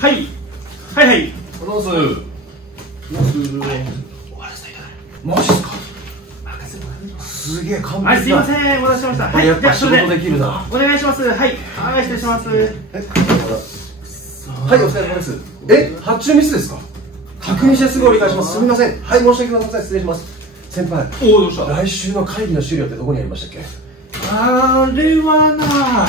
はいはいはい。どうする終わらせたいだマジっすか。すげえ完璧だ。はい、すいません、お待たせしました。はい、やっぱ仕事できるな。お願いします。はい、はい、失礼します。はい、お疲れ様です。発注ミスですか。確認してすぐ折り返します。すみません。はい、申し訳ございません。失礼します。先輩、おお、どうした。来週の会議の資料ってどこにありましたっけ。あれはな、